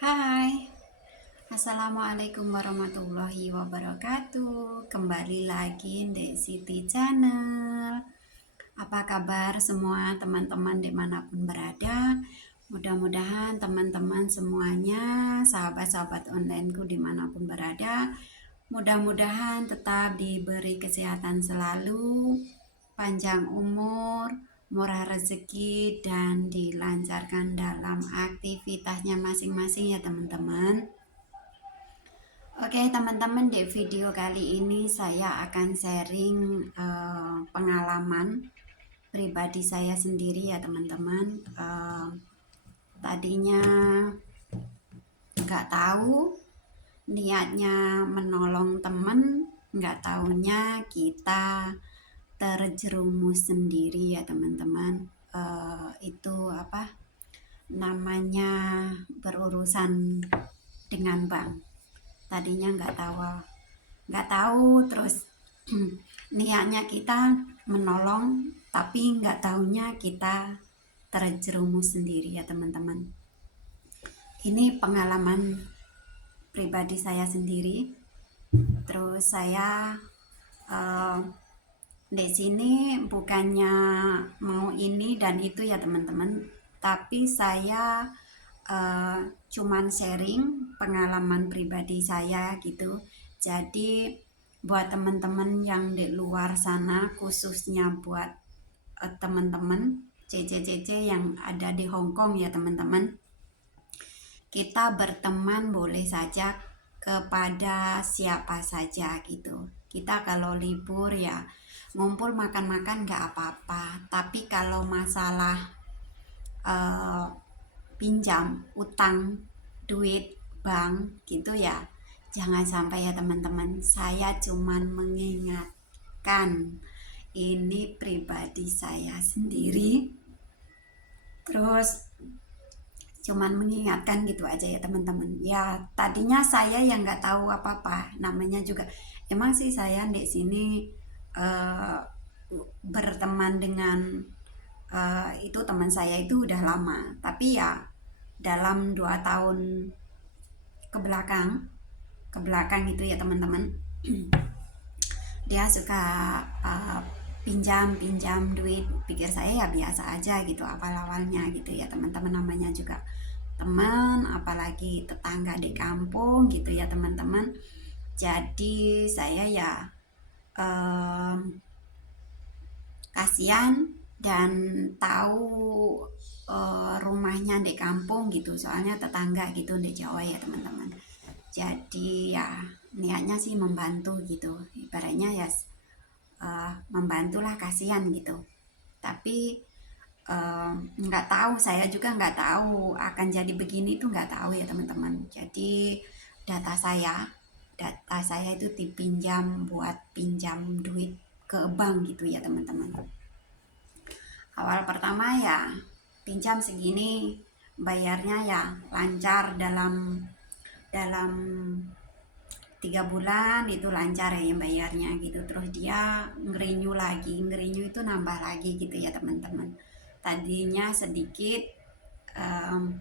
Hai, Assalamualaikum warahmatullahi wabarakatuh. Kembali lagi di Siti Channel. Apa kabar semua teman-teman dimanapun berada? Mudah-mudahan teman-teman semuanya, sahabat-sahabat onlineku dimanapun berada, mudah-mudahan tetap diberi kesehatan selalu, panjang umur, murah rezeki, dan dilancarkan dalam aktivitasnya masing-masing ya teman-teman. Oke teman-teman, di video kali ini saya akan sharing pengalaman pribadi saya sendiri ya teman-teman. Tadinya nggak tahu, niatnya menolong temen, nggak taunya kita terjerumus sendiri ya teman-teman. Itu apa namanya, berurusan dengan bank. Tadinya nggak tahu terus niatnya kita menolong, tapi nggak taunya kita terjerumus sendiri ya teman-teman. Ini pengalaman pribadi saya sendiri. Terus saya uh, di sini bukannya mau ini dan itu ya teman-teman, tapi saya uh, cuman sharing pengalaman pribadi saya gitu. Jadi buat teman-teman yang di luar sana, khususnya buat teman-teman CC yang ada di Hong Kong ya teman-teman, kita berteman boleh saja kepada siapa saja gitu. Kita kalau libur ya ngumpul makan-makan gak apa-apa, tapi kalau masalah uh, pinjam, utang, duit, bank gitu ya, jangan sampai ya teman-teman. Saya cuman mengingatkan, ini pribadi saya sendiri, terus cuman mengingatkan gitu aja ya teman-teman. Ya tadinya saya yang nggak tahu apa-apa, namanya juga emang sih saya di sini uh, berteman dengan itu teman saya itu udah lama, tapi ya dalam 2 tahun ke belakang itu ya teman-teman, dia suka pinjam duit. Pikir saya ya biasa aja gitu awal-awalnya gitu ya teman-teman, namanya juga teman, apalagi tetangga di kampung gitu ya teman-teman. Jadi saya ya kasihan dan tahu rumahnya di kampung gitu, soalnya tetangga gitu di Jawa ya teman-teman. Jadi ya niatnya sih membantu gitu, ibaratnya ya membantulah, kasihan gitu. Tapi nggak tahu, saya juga nggak tahu akan jadi begini, tuh nggak tahu ya teman-teman. Jadi data saya data saya itu dipinjam buat pinjam duit ke bank gitu ya teman-teman. Awal pertama ya pinjam segini, bayarnya ya lancar, dalam dalam 3 bulan itu lancar ya bayarnya gitu. Terus dia ngerenew itu nambah lagi gitu ya teman-teman. Tadinya sedikit, um,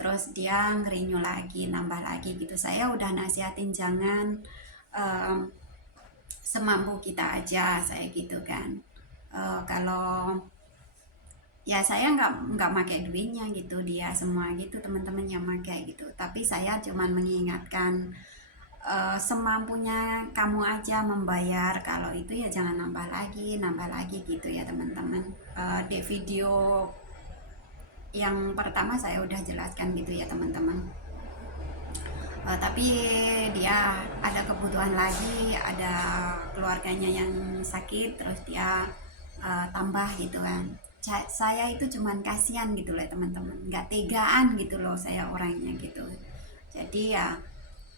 terus dia ngerenew lagi, nambah lagi gitu. Saya udah nasihatin jangan, um, semampu kita aja, saya gitu kan. Kalau ya saya nggak pakai duitnya gitu, dia semua gitu teman-teman yang pakai gitu. Tapi saya cuman mengingatkan, semampunya kamu aja membayar, kalau itu ya jangan nambah lagi gitu ya teman-teman. Di video yang pertama saya udah jelaskan gitu ya teman-teman. Tapi dia ada kebutuhan lagi, ada keluarganya yang sakit, terus dia tambah gitu kan. Saya itu cuman kasihan gitu loh teman-teman, nggak tegaan gitu loh saya orangnya gitu. Jadi ya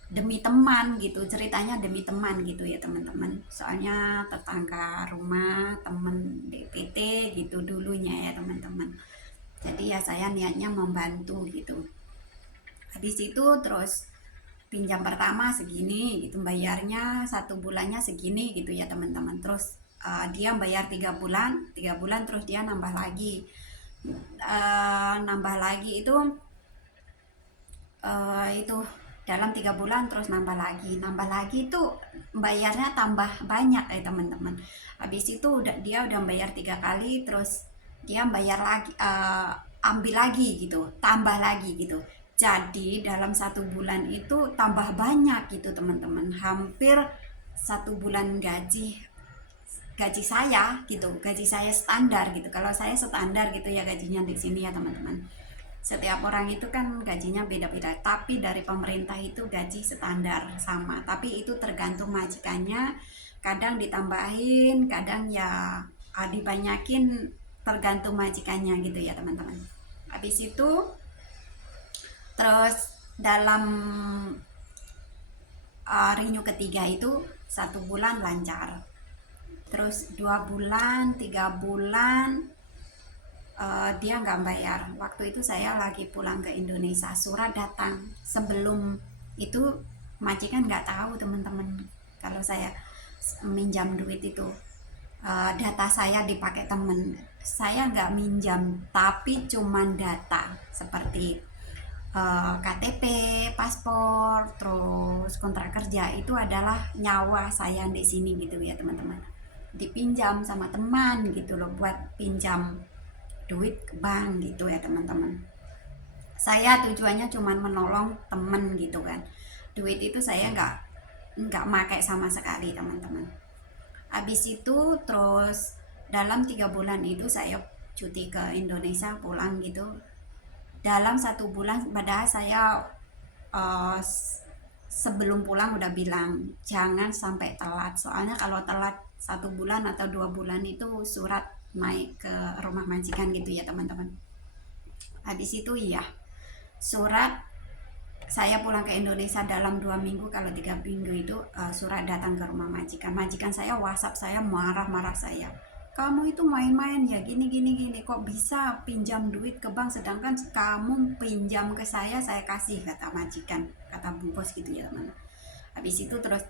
demi teman gitu, ceritanya demi teman gitu ya teman-teman, soalnya tetangga rumah, temen DPT gitu dulunya ya teman-teman. Jadi ya saya niatnya membantu gitu. Habis itu terus pinjam pertama segini gitu, bayarnya 1 bulannya segini gitu ya teman-teman. Terus dia bayar 3 bulan terus dia nambah lagi itu itu dalam 3 bulan terus nambah lagi itu bayarnya tambah banyak teman-teman. Habis itu dia udah bayar 3 kali, terus dia bayar lagi, ambil lagi gitu, tambah lagi gitu. Jadi dalam 1 bulan itu tambah banyak gitu teman-teman, hampir 1 bulan gaji gaji saya gitu, gaji saya standar gitu. Kalau saya standar gitu ya gajinya di sini ya teman-teman. Setiap orang itu kan gajinya beda-beda, tapi dari pemerintah itu gaji standar sama, tapi itu tergantung majikannya, kadang ditambahin, kadang ya dibanyakin, tergantung majikannya gitu ya teman-teman. Habis itu terus dalam renew ketiga itu 1 bulan lancar, terus 2 bulan 3 bulan dia nggak bayar. Waktu itu saya lagi pulang ke Indonesia, surat datang. Sebelum itu majikan nggak tahu teman-teman kalau saya minjam duit itu. Data saya dipakai temen. Saya nggak minjam, tapi cuman data seperti KTP, paspor, terus kontrak kerja itu adalah nyawa saya di sini gitu ya teman-teman. Dipinjam sama teman gitu loh, buat pinjam duit ke bank gitu ya teman-teman. Saya tujuannya cuma menolong temen gitu kan. Duit itu saya nggak pakai sama sekali teman-teman. Habis itu terus dalam 3 bulan itu saya cuti ke Indonesia, pulang gitu. Dalam 1 bulan, padahal saya uh, sebelum pulang udah bilang jangan sampai telat, soalnya kalau telat 1 bulan atau 2 bulan itu surat naik ke rumah majikan gitu ya teman-teman. Habis itu iya, surat, saya pulang ke Indonesia dalam 2 minggu, kalau 3 minggu itu surat datang ke rumah majikan. Majikan saya WhatsApp saya, marah-marah saya, kamu itu main-main ya, gini gini gini, kok bisa pinjam duit ke bank, sedangkan kamu pinjam ke saya kasih, kata majikan, kata bu bos gitu ya teman. Habis itu terus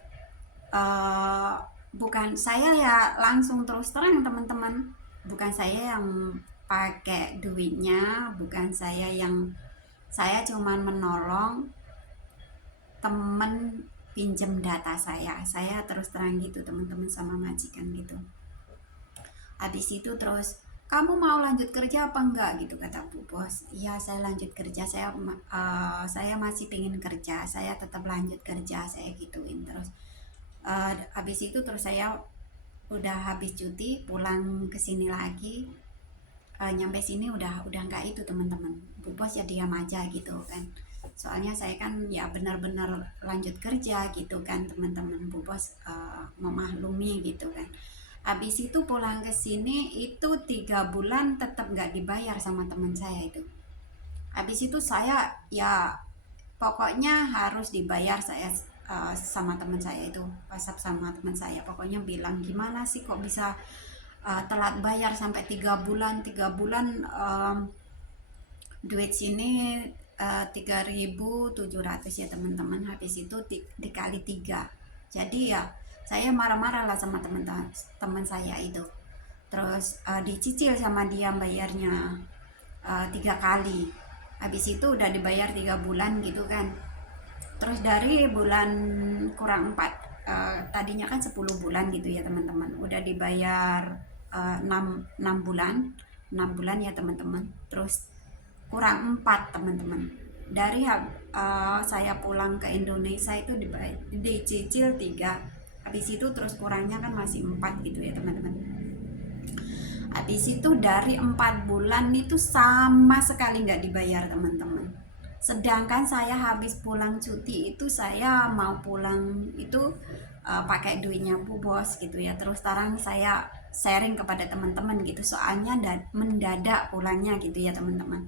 bukan saya ya, langsung terus terang teman-teman, bukan saya yang pakai duitnya, bukan saya cuman menolong temen pinjem data saya terus terang gitu teman-teman sama majikan gitu. Habis itu terus, kamu mau lanjut kerja apa enggak gitu, kata bu bos. Iya saya lanjut kerja, saya masih pengen kerja, saya tetap lanjut kerja, saya gituin terus. Habis itu terus saya udah habis cuti, pulang ke sini lagi. Nyampe sini udah nggak itu teman-teman, bu bos ya diam aja gitu kan, soalnya saya kan ya benar-benar lanjut kerja gitu kan teman-teman. Bu bos memaklumi gitu kan. Habis itu pulang ke sini itu 3 bulan tetap nggak dibayar sama teman saya itu. Habis itu saya ya pokoknya harus dibayar, saya sama teman saya itu, WhatsApp sama teman saya, pokoknya bilang gimana sih kok bisa telat bayar sampai 3 bulan. 3 bulan duit sini 3.700 ya teman-teman. Habis itu dikali 3, jadi ya saya marah-marah lah sama teman saya itu. Terus dicicil sama dia bayarnya 3 kali. Habis itu udah dibayar 3 bulan gitu kan. Terus dari bulan kurang 4, tadinya kan 10 bulan gitu ya teman-teman, udah dibayar 6 bulan, 6 bulan ya teman-teman. Terus kurang 4 teman-teman. Dari saya pulang ke Indonesia itu dicicil 3, habis itu terus kurangnya kan masih 4 gitu ya teman-teman. Habis itu dari 4 bulan itu sama sekali nggak dibayar teman-teman. Sedangkan saya habis pulang cuti itu, saya mau pulang itu pakai duitnya bu bos gitu ya. Terus terang saya sharing kepada teman-teman gitu, soalnya mendadak pulangnya gitu ya teman-teman.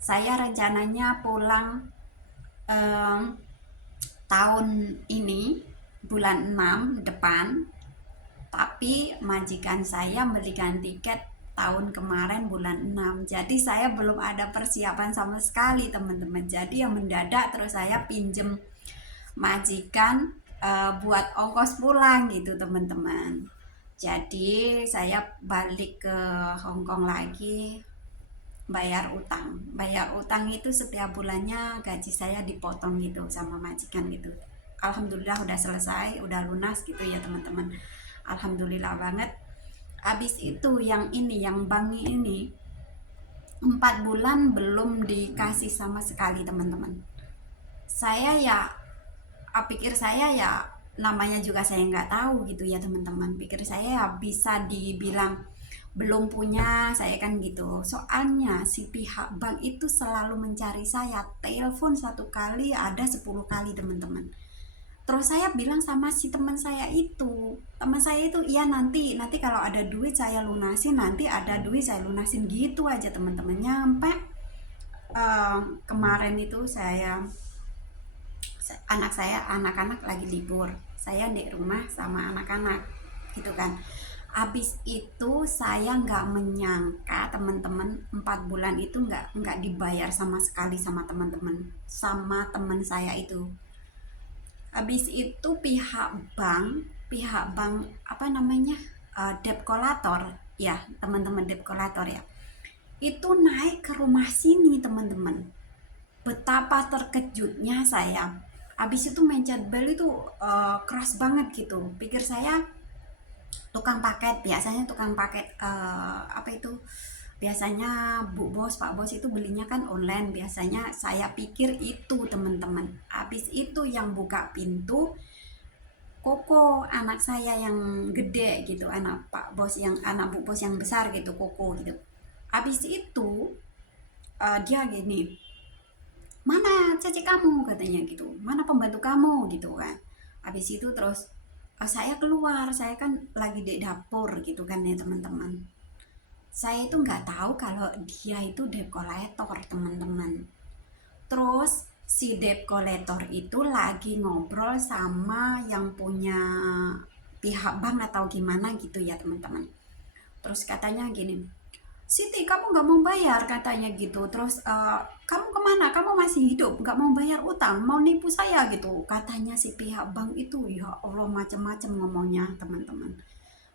Saya rencananya pulang tahun ini bulan 6 depan, tapi majikan saya belikan tiket tahun kemarin bulan 6, jadi saya belum ada persiapan sama sekali teman-teman. Jadi yang mendadak, terus saya pinjem majikan buat ongkos pulang gitu teman-teman. Jadi saya balik ke Hong Kong lagi bayar utang itu setiap bulannya gaji saya dipotong gitu sama majikan gitu. Alhamdulillah udah selesai, udah lunas gitu ya teman-teman, alhamdulillah banget. Habis itu yang ini, yang bangi ini, 4 bulan belum dikasih sama sekali teman-teman. Saya ya, pikir saya ya, namanya juga saya nggak tahu gitu ya teman-teman, pikir saya ya bisa dibilang belum punya saya kan gitu. Soalnya si pihak bank itu selalu mencari saya, telepon 1 kali ada 10 kali teman-teman. Terus saya bilang sama si teman saya itu iya, nanti nanti kalau ada duit saya lunasin, nanti ada duit saya lunasin gitu aja teman-teman. Nyampe kemarin itu anak-anak lagi libur, saya di rumah sama anak-anak gitu kan. Habis itu saya nggak menyangka teman-teman, 4 bulan itu nggak dibayar sama sekali sama teman-teman, sama teman saya itu. Habis itu pihak bank apa namanya, debt collector ya teman-teman, debt collector ya, itu naik ke rumah sini teman-teman. Betapa terkejutnya saya. Habis itu mencet bel itu keras banget gitu. Pikir saya tukang paket, biasanya tukang paket apa itu, biasanya bu bos pak bos itu belinya kan online, biasanya saya pikir itu teman-teman. Habis itu yang buka pintu Koko, anak saya yang gede gitu, anak bu bos yang besar gitu, Koko gitu. Habis itu dia gini, mana caci kamu katanya gitu, mana pembantu kamu gitu kan. Habis itu terus saya keluar, saya kan lagi di dapur gitu kan ya teman-teman. Saya itu nggak tahu kalau dia itu debt collector teman-teman. Terus si debt collector itu lagi ngobrol sama yang punya pihak bank atau gimana gitu ya teman-teman. Terus katanya gini, Siti kamu nggak mau bayar katanya gitu. Terus kamu kemana, kamu masih hidup nggak mau bayar utang, mau nipu saya gitu katanya si pihak bank itu. Ya Allah, macam-macam ngomongnya teman-teman.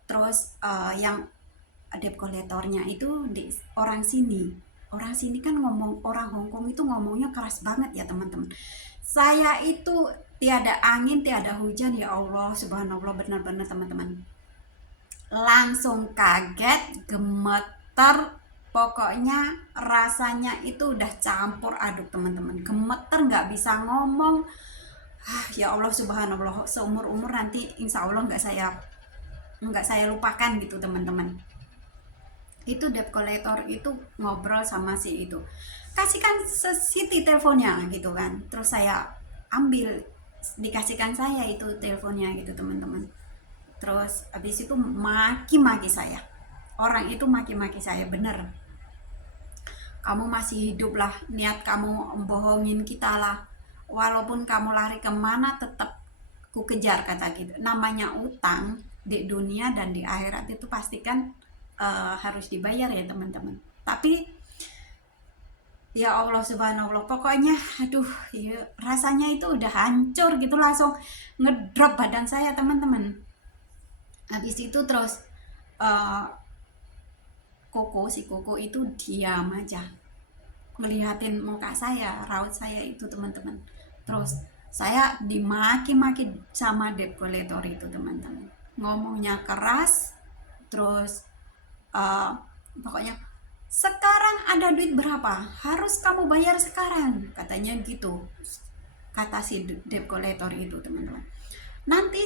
Terus yang debt kolektornya itu orang sini kan ngomong, orang Hongkong itu ngomongnya keras banget ya teman-teman. Saya itu tiada angin tiada hujan, ya Allah subhanallah, benar-benar teman-teman, langsung kaget, gemeter, pokoknya rasanya itu udah campur aduk teman-teman, gemeter nggak bisa ngomong. Ya Allah subhanallah, seumur umur nanti insya Allah nggak saya lupakan gitu teman-teman. Itu debt collector itu ngobrol sama si itu, kasihkan Siti teleponnya gitu kan. Terus saya ambil, dikasihkan saya itu teleponnya gitu teman-teman. Terus habis itu maki-maki saya, orang itu maki-maki saya, bener kamu masih hidup lah, niat kamu bohongin kita lah, walaupun kamu lari kemana tetap ku kejar kata gitu. Namanya utang di dunia dan di akhirat itu pastikan harus dibayar ya teman-teman. Tapi ya Allah subhanallah, pokoknya aduh ya, rasanya itu udah hancur gitu, langsung ngedrop badan saya teman-teman. Habis itu terus uh, si Koko itu diam aja ngelihatin muka saya, raut saya itu teman-teman. Terus saya dimaki-maki sama debt collector itu teman-teman, ngomongnya keras. Terus uh, pokoknya sekarang ada duit berapa harus kamu bayar sekarang katanya gitu, kata si debt collector itu teman-teman. Nanti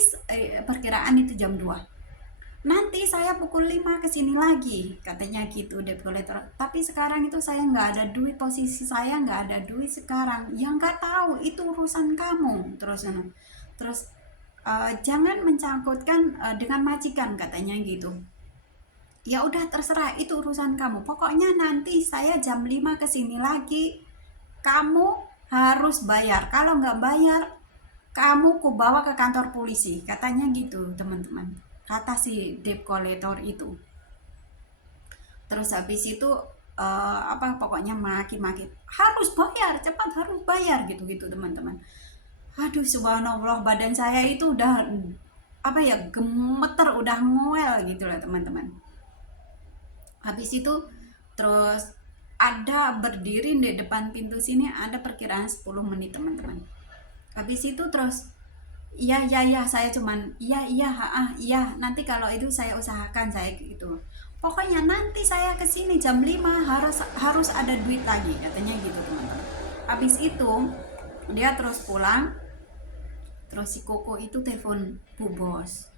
perkiraan itu jam 2, nanti saya pukul 5 kesini lagi katanya gitu debt collector. Tapi sekarang itu saya nggak ada duit, posisi saya nggak ada duit sekarang, yang nggak tahu itu urusan kamu. Terus jangan mencangkutkan dengan majikan katanya gitu. Ya udah terserah, itu urusan kamu, pokoknya nanti saya jam 5 kesini lagi, kamu harus bayar, kalau nggak bayar kamu ku bawa ke kantor polisi katanya gitu teman-teman, kata si debt collector itu. Terus habis itu apa pokoknya maki-maki, harus bayar, cepat harus bayar gitu-gitu teman-teman. Aduh subhanallah, badan saya itu udah apa ya, gemeter, udah ngoel gitu lah teman-teman. Habis itu terus ada berdiri di depan pintu sini ada perkiraan 10 menit teman-teman. Habis itu terus iya saya cuman iya nanti kalau itu saya usahakan saya gitu. Pokoknya nanti saya kesini jam 5 harus ada duit lagi katanya gitu teman-teman. Habis itu dia terus pulang, terus si Koko itu telepon Bu Bos.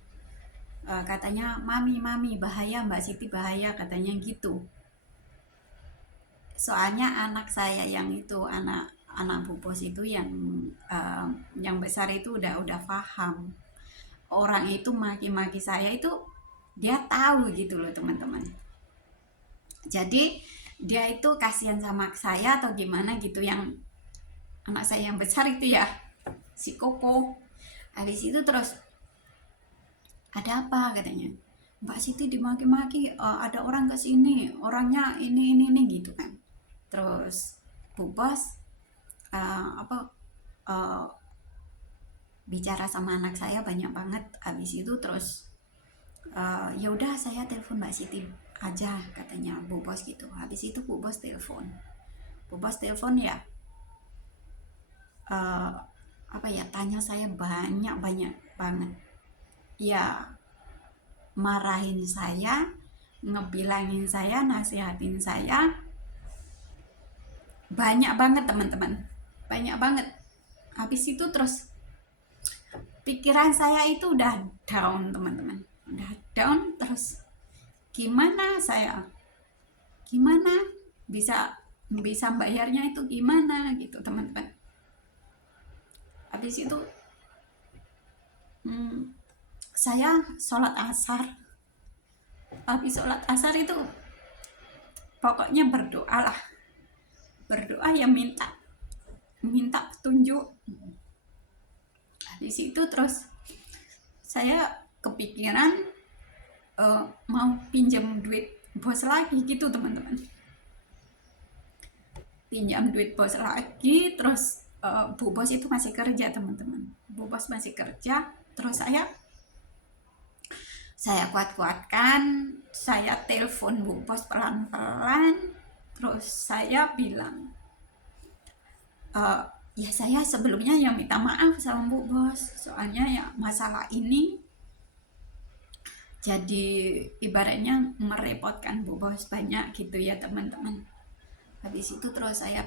Katanya mami bahaya Mbak Siti bahaya katanya gitu. Soalnya anak saya yang itu anak Bu Bos itu yang besar itu udah paham. Orang itu maki-maki saya itu dia tahu gitu loh teman-teman. Jadi dia itu kasihan sama saya atau gimana gitu, yang anak saya yang besar itu ya, si Koko. Habis itu terus ada apa katanya, Mbak Siti dimaki-maki, ada orang kesini orangnya ini gitu kan. Terus Bu Bos apa bicara sama anak saya banyak banget. Habis itu terus ya udah saya telepon Mbak Siti aja katanya Bu Bos gitu. Habis itu Bu Bos telepon ya apa ya, tanya saya banyak banget ya, marahin saya, ngebilangin saya, nasihatin saya banyak banget teman-teman, banyak banget. Habis itu terus pikiran saya itu udah down teman-teman, udah down. Terus gimana bisa bisa bayarnya itu gimana gitu teman-teman. Habis itu saya sholat asar. Habis sholat asar itu pokoknya berdoa ya, minta petunjuk. Di situ terus saya kepikiran mau pinjam duit bos lagi gitu teman-teman, pinjam duit bos lagi. Terus Bu Bos itu masih kerja teman-teman, Bu Bos masih kerja. Terus saya kuat-kuatkan, saya telepon Bu Bos pelan-pelan. Terus saya bilang ya saya sebelumnya yang minta maaf sama Bu Bos, soalnya ya masalah ini jadi ibaratnya merepotkan Bu Bos banyak gitu ya teman-teman. Habis itu terus saya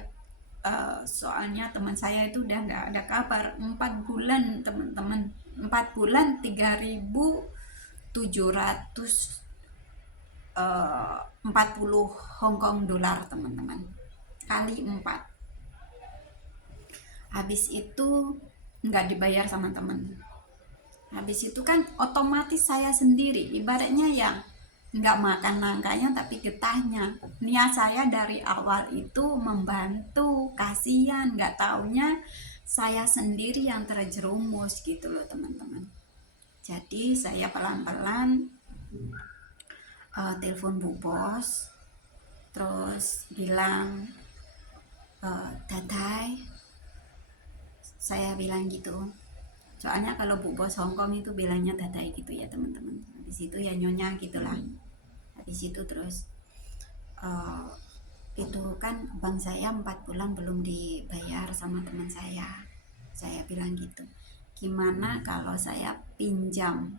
soalnya teman saya itu udah nggak ada kabar 4 bulan teman-teman, 4 bulan 3.740 Hong Kong dolar teman-teman, kali 4. Habis itu nggak dibayar sama temen. Habis itu kan otomatis saya sendiri ibaratnya yang nggak makan nangkanya tapi getahnya. Niat saya dari awal itu membantu, kasihan, nggak taunya saya sendiri yang terjerumus gitu loh teman-teman. Jadi saya pelan-pelan telepon Bu Bos, terus bilang Dadai, saya bilang gitu. Soalnya kalau Bu Bos Hongkong itu bilangnya Dadai gitu ya teman-teman. Habis itu ya nyonya gitulah. Habis itu terus itu kan bank saya 4 bulan belum dibayar sama teman saya. Saya bilang gitu, gimana kalau saya pinjam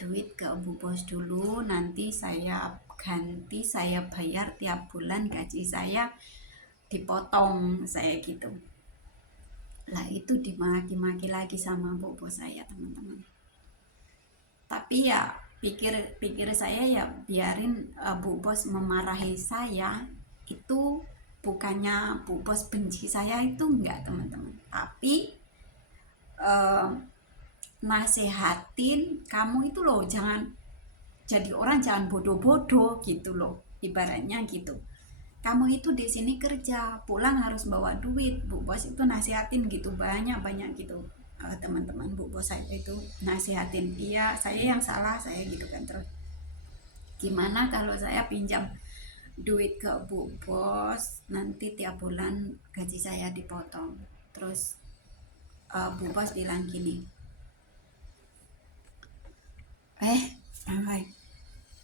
duit ke Bu Bos dulu, nanti saya ganti, saya bayar tiap bulan, gaji saya dipotong, saya gitu lah. Itu dimaki-maki lagi sama Bu Bos saya teman-teman. Tapi ya pikir saya ya biarin Bu Bos memarahi saya, itu bukannya Bu Bos benci saya, itu enggak teman-teman, tapi nasehatin kamu itu loh, jangan jadi orang, jangan bodoh-bodoh gitu loh, ibaratnya gitu. Kamu itu di sini kerja, pulang harus bawa duit. Bu Bos itu nasihatin gitu banyak gitu teman-teman. Bu Bos saya itu nasihatin, iya saya yang salah saya gitu kan. Terus gimana kalau saya pinjam duit ke Bu Bos, nanti tiap bulan gaji saya dipotong. Terus Bu Bos bilang gini,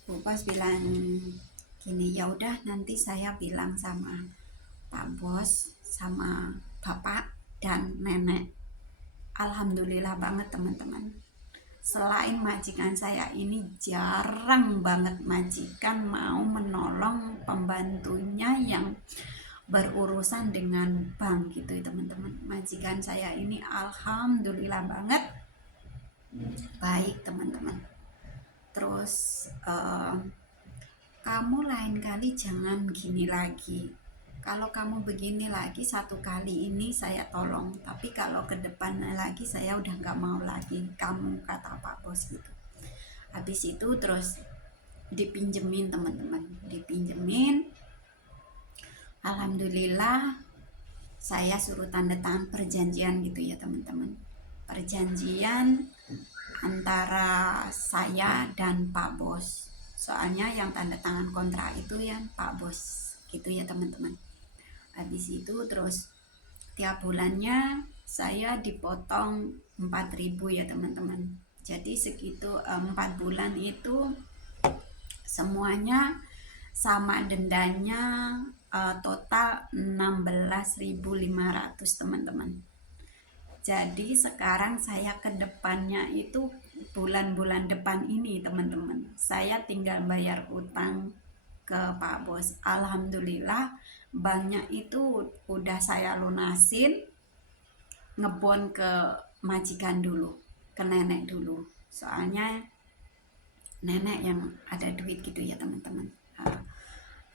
Bu Bos bilang gini, ya udah nanti saya bilang sama Pak Bos, sama Bapak dan Nenek. Alhamdulillah banget teman-teman. Selain majikan saya ini jarang banget majikan mau menolong pembantunya yang berurusan dengan bank gitu ya teman-teman. Majikan saya ini alhamdulillah banget baik teman-teman. Terus kamu lain kali jangan gini lagi. Kalau kamu begini lagi satu kali ini saya tolong, tapi kalau ke depannya lagi saya udah nggak mau lagi kamu, kata Pak Bos gitu. Habis itu terus dipinjemin teman-teman, dipinjemin. Alhamdulillah saya suruh tanda tangan perjanjian gitu ya teman-teman. Perjanjian antara saya dan Pak Bos. Soalnya yang tanda tangan kontrak itu ya Pak Bos gitu ya teman-teman. Habis itu terus tiap bulannya saya dipotong 4.000 ya teman-teman. Jadi segitu 4 bulan itu semuanya sama dendanya total 16.500 teman-teman. Jadi sekarang saya ke depannya itu bulan-bulan depan ini teman-teman, saya tinggal bayar utang ke Pak Bos. Alhamdulillah banknya itu udah saya lunasin, ngebon ke majikan dulu, ke nenek dulu. Soalnya nenek yang ada duit gitu ya teman-teman.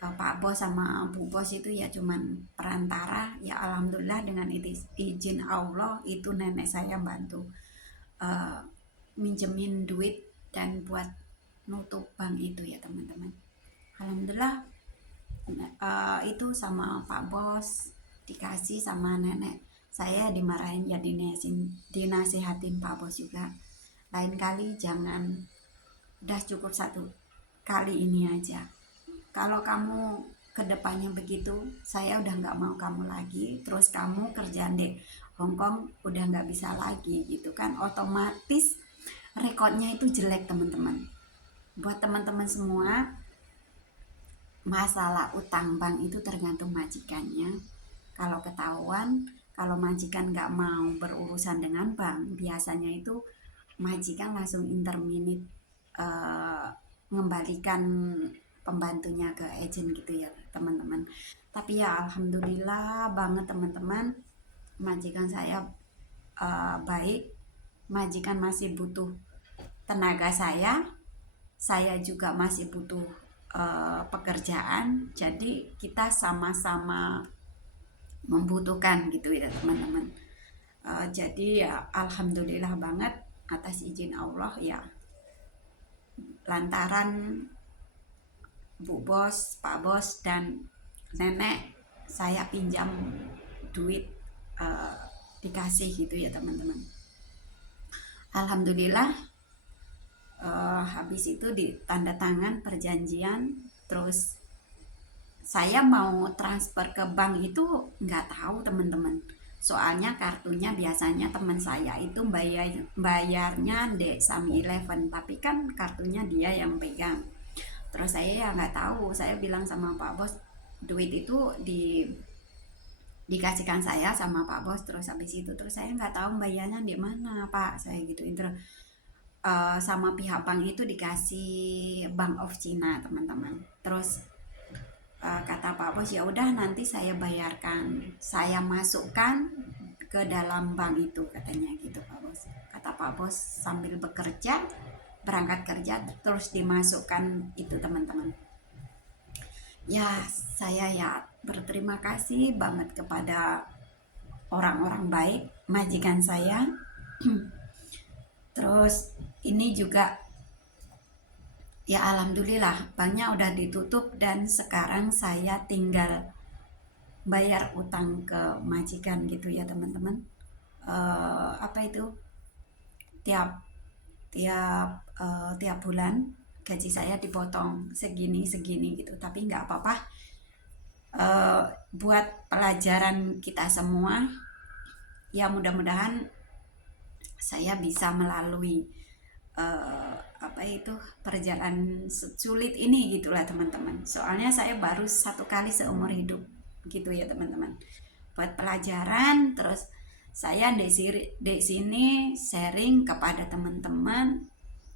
Pak Bos sama Bu Bos itu ya cuman perantara. Ya alhamdulillah dengan izin Allah itu nenek saya bantu uh, minjemin duit dan buat nutup bank itu ya teman-teman. Alhamdulillah itu sama Pak Bos dikasih, sama nenek saya dimarahin ya dinasihatin Pak Bos juga. Lain kali jangan, udah cukup satu kali ini aja. Kalau kamu kedepannya begitu, saya udah nggak mau kamu lagi. Terus kamu kerjaan di Hongkong udah nggak bisa lagi gitu kan, otomatis rekodnya itu jelek teman-teman. Buat teman-teman semua, masalah utang bank itu tergantung majikannya. Kalau ketahuan, kalau majikan nggak mau berurusan dengan bank, biasanya itu majikan langsung interminit mengembalikan pembantunya ke agent gitu ya teman-teman. Tapi ya alhamdulillah banget teman-teman, majikan saya baik. Majikan masih butuh tenaga saya juga masih butuh pekerjaan, jadi kita sama-sama membutuhkan gitu ya teman-teman. Jadi ya alhamdulillah banget atas izin Allah ya, lantaran Bu Bos, Pak Bos dan nenek saya pinjam duit dikasih gitu ya teman-teman. Alhamdulillah habis itu ditanda tangan perjanjian. Terus saya mau transfer ke bank itu nggak tahu teman-teman, soalnya kartunya biasanya teman saya itu bayarnya di Sam11, tapi kan kartunya dia yang pegang. Terus saya ya nggak tahu, saya bilang sama Pak Bos duit itu dikasihkan saya sama Pak Bos. Terus habis itu terus saya nggak tahu bayarnya di mana Pak, saya gituin. Terus sama pihak bank itu dikasih Bank of China teman-teman. Terus kata Pak Bos ya udah nanti saya bayarkan, saya masukkan ke dalam bank itu katanya gitu Pak Bos. Kata Pak Bos sambil bekerja, berangkat kerja terus dimasukkan itu teman-teman. Ya saya ya berterima kasih banget kepada orang-orang baik majikan saya. Terus ini juga ya alhamdulillah banknya udah ditutup dan sekarang saya tinggal bayar utang ke majikan gitu ya teman-teman. Apa itu tiap tiap tiap bulan gaji saya dipotong segini gitu, tapi nggak apa-apa, buat pelajaran kita semua ya. Mudah-mudahan saya bisa melalui apa itu, perjalanan sulit ini gitulah teman-teman. Soalnya saya baru satu kali seumur hidup gitu ya teman-teman, buat pelajaran. Terus saya di sini sharing kepada teman-teman.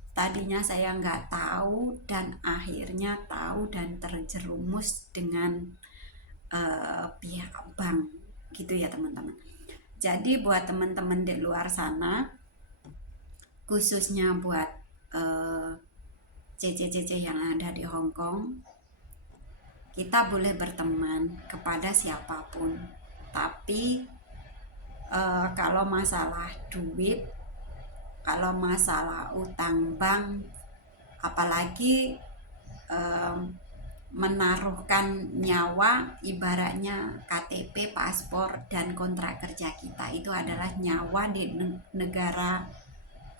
Tadinya saya nggak tahu dan akhirnya tahu dan terjerumus dengan pihak bank gitu ya teman-teman. Jadi buat teman-teman di luar sana, khususnya buat CC-CC yang ada di Hong Kong, kita boleh berteman kepada siapapun, tapi kalau masalah duit, kalau masalah utang bank, apalagi menaruhkan nyawa, ibaratnya KTP, paspor, dan kontrak kerja kita itu adalah nyawa di negara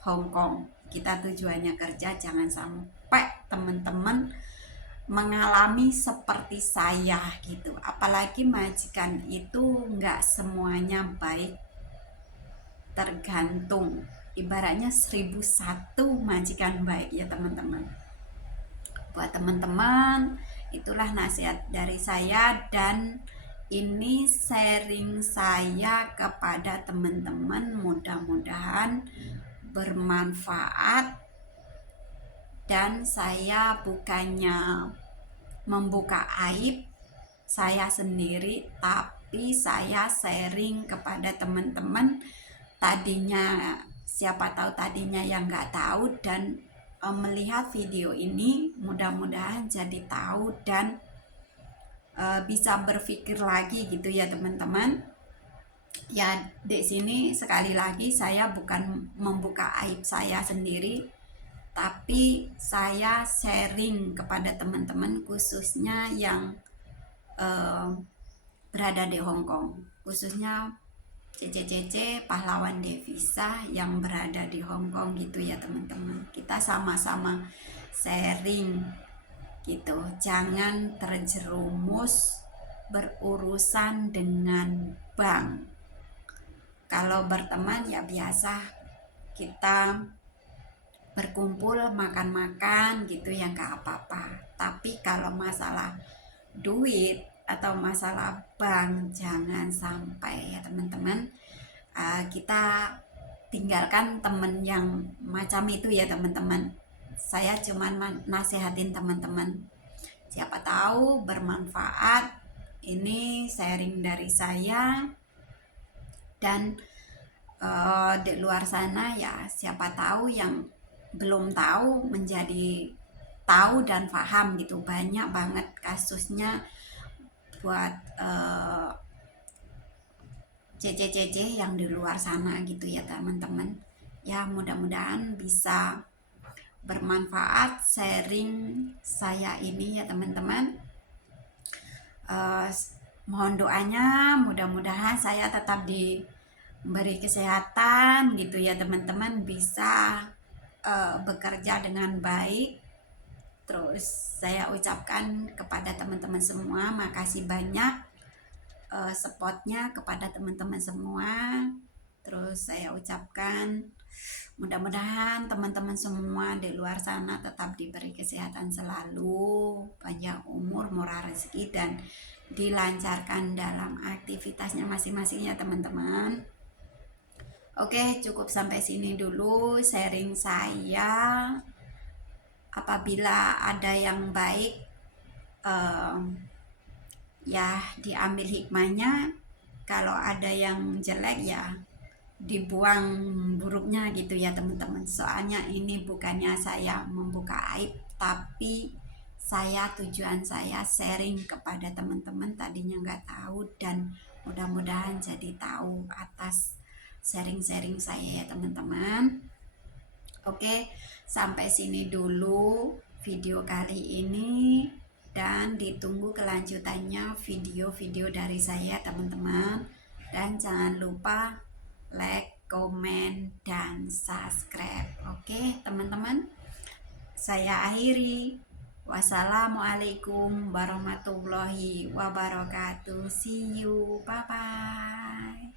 Hong Kong. Kita tujuannya kerja, jangan sampai teman-teman mengalami seperti saya gitu. Apalagi majikan itu nggak semuanya baik, tergantung. Ibaratnya 1001 majikan baik ya teman-teman. Buat teman-teman, itulah nasihat dari saya, dan ini sharing saya kepada teman-teman, mudah-mudahan bermanfaat. Dan saya bukannya membuka aib saya sendiri, tapi saya sharing kepada teman-teman. Tadinya siapa tahu tadinya yang nggak tahu, dan melihat video ini mudah-mudahan jadi tahu dan bisa berpikir lagi gitu ya teman-teman. Ya di sini sekali lagi saya bukan membuka aib saya sendiri, tapi saya sharing kepada teman-teman, khususnya yang berada di Hong Kong, khususnya CC pahlawan devisa yang berada di Hong Kong gitu ya teman-teman. Kita sama-sama sharing gitu, jangan terjerumus berurusan dengan bank. Kalau berteman ya biasa, kita berkumpul makan-makan gitu ya nggak apa-apa. Tapi kalau masalah duit atau masalah bank, jangan sampai ya teman-teman. Kita tinggalkan temen yang macam itu ya teman-teman. Saya cuman nasihatin teman-teman, siapa tahu bermanfaat. Ini sharing dari saya, dan di luar sana ya siapa tahu yang belum tahu menjadi tahu dan paham gitu. Banyak banget kasusnya buat CC yang di luar sana gitu ya teman-teman. Ya mudah-mudahan bisa bermanfaat sharing saya ini ya teman-teman. Mohon doanya, mudah-mudahan saya tetap diberi kesehatan gitu ya teman-teman, bisa bekerja dengan baik. Terus saya ucapkan kepada teman-teman semua, makasih banyak supportnya kepada teman-teman semua. Terus saya ucapkan mudah-mudahan teman-teman semua di luar sana tetap diberi kesehatan selalu, panjang umur, murah rezeki, dan dilancarkan dalam aktivitasnya masing-masing ya teman-teman. Oke, cukup sampai sini dulu sharing saya. Apabila ada yang baik, ya diambil hikmahnya. Kalau ada yang jelek ya dibuang buruknya gitu ya teman-teman. Soalnya ini bukannya saya membuka aib, tapi tujuan saya sharing kepada teman-teman, tadinya nggak tahu, dan mudah-mudahan jadi tahu atas sharing-sharing saya ya teman-teman. Oke, sampai sini dulu video kali ini, dan ditunggu kelanjutannya video-video dari saya teman-teman. Dan jangan lupa like, komen, dan subscribe. Oke teman-teman, saya akhiri. Wassalamualaikum warahmatullahi wabarakatuh. See you, bye bye.